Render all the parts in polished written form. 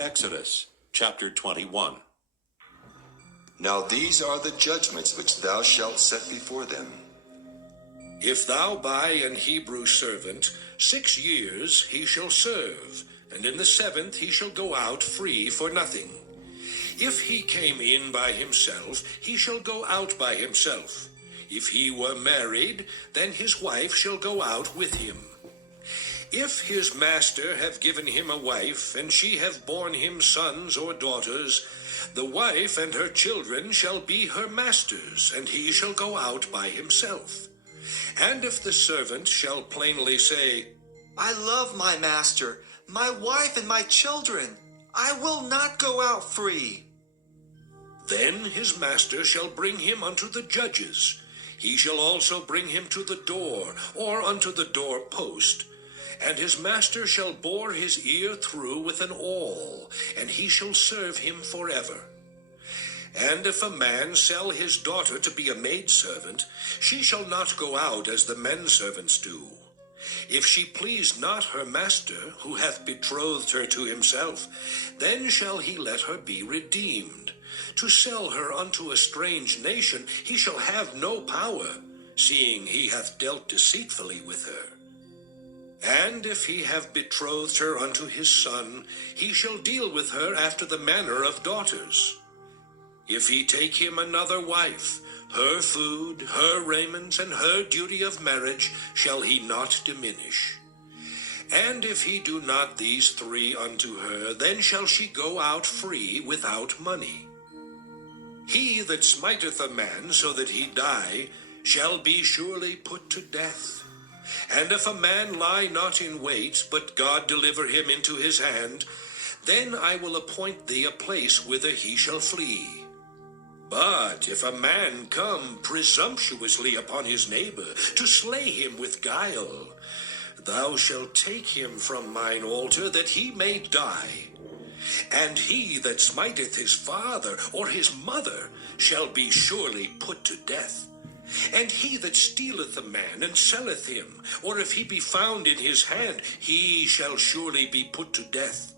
Exodus chapter 21. Now these are the judgments which thou shalt set before them. If thou buy an Hebrew servant, 6 years he shall serve, and in the 7th he shall go out free for nothing. If he came in by himself, he shall go out by himself. If he were married, then his wife shall go out with him. If his master have given him a wife, and she have borne him sons or daughters, the wife and her children shall be her master's, and he shall go out by himself. And if the servant shall plainly say, I love my master, my wife and my children, I will not go out free, then his master shall bring him unto the judges. He shall also bring him to the door, or unto the door post. And his master shall bore his ear through with an awl, and he shall serve him forever. And if a man sell his daughter to be a maidservant, she shall not go out as the menservants do. If she please not her master, who hath betrothed her to himself, then shall he let her be redeemed. To sell her unto a strange nation he shall have no power, seeing he hath dealt deceitfully with her. And if he have betrothed her unto his son, he shall deal with her after the manner of daughters. If he take him another wife, her food, her raiment, and her duty of marriage shall he not diminish. And if he do not these 3 unto her, then shall she go out free without money. He that smiteth a man so that he die shall be surely put to death. And if a man lie not in wait, but God deliver him into his hand, then I will appoint thee a place whither he shall flee. But if a man come presumptuously upon his neighbor, to slay him with guile, thou shalt take him from mine altar, that he may die. And he that smiteth his father or his mother shall be surely put to death. And he that stealeth a man and selleth him, or if he be found in his hand, he shall surely be put to death.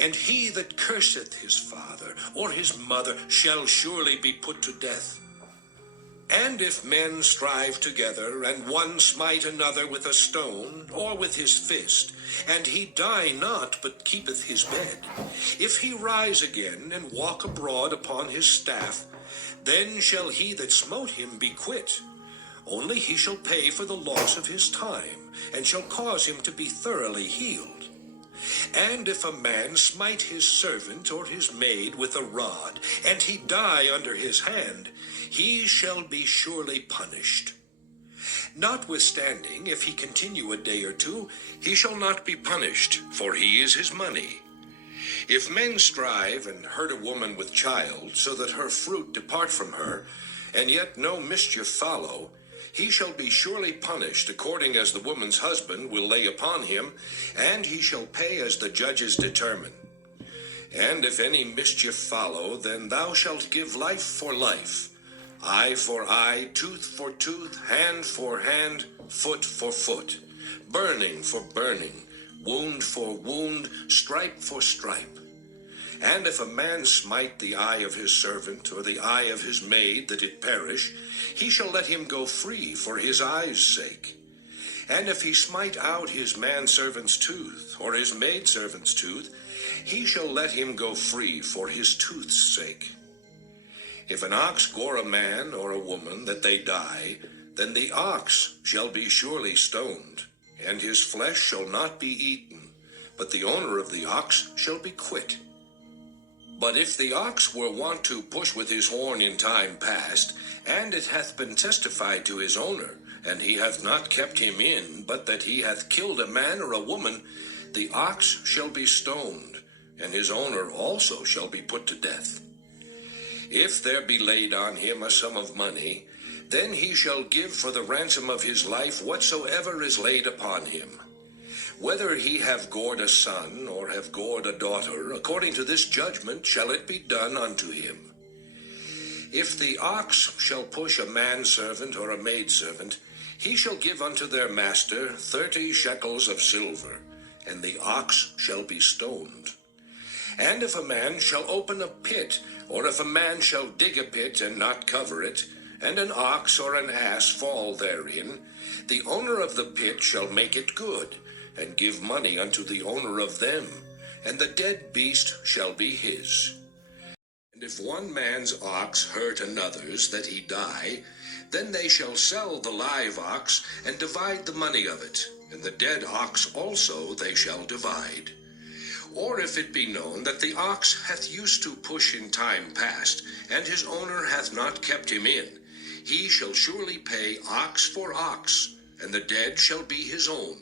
And he that curseth his father or his mother shall surely be put to death. And if men strive together, and one smite another with a stone, or with his fist, and he die not, but keepeth his bed, if he rise again, and walk abroad upon his staff, then shall he that smote him be quit. Only he shall pay for the loss of his time, and shall cause him to be thoroughly healed. And if a man smite his servant or his maid with a rod, and he die under his hand, he shall be surely punished. Notwithstanding, if he continue a day or 2, he shall not be punished, for he is his money. If men strive and hurt a woman with child, so that her fruit depart from her, and yet no mischief follow, he shall be surely punished according as the woman's husband will lay upon him, and he shall pay as the judges determine. And if any mischief follow, then thou shalt give life for life, eye for eye, tooth for tooth, hand for hand, foot for foot, burning for burning, wound for wound, stripe for stripe. And if a man smite the eye of his servant, or the eye of his maid, that it perish, he shall let him go free for his eye's sake. And if he smite out his manservant's tooth, or his maidservant's tooth, he shall let him go free for his tooth's sake. If an ox gore a man or a woman, that they die, then the ox shall be surely stoned, and his flesh shall not be eaten, but the owner of the ox shall be quit. But if the ox were wont to push with his horn in time past, and it hath been testified to his owner, and he hath not kept him in, but that he hath killed a man or a woman, the ox shall be stoned, and his owner also shall be put to death. If there be laid on him a sum of money, then he shall give for the ransom of his life whatsoever is laid upon him. Whether he have gored a son, or have gored a daughter, according to this judgment shall it be done unto him. If the ox shall push a manservant or a maidservant, he shall give unto their master 30 shekels of silver, and the ox shall be stoned. And if a man shall open a pit, or if a man shall dig a pit and not cover it, and an ox or an ass fall therein, the owner of the pit shall make it good, and give money unto the owner of them, and the dead beast shall be his. And if one man's ox hurt another's, that he die, then they shall sell the live ox, and divide the money of it, and the dead ox also they shall divide. Or if it be known that the ox hath used to push in time past, and his owner hath not kept him in, he shall surely pay ox for ox, and the dead shall be his own.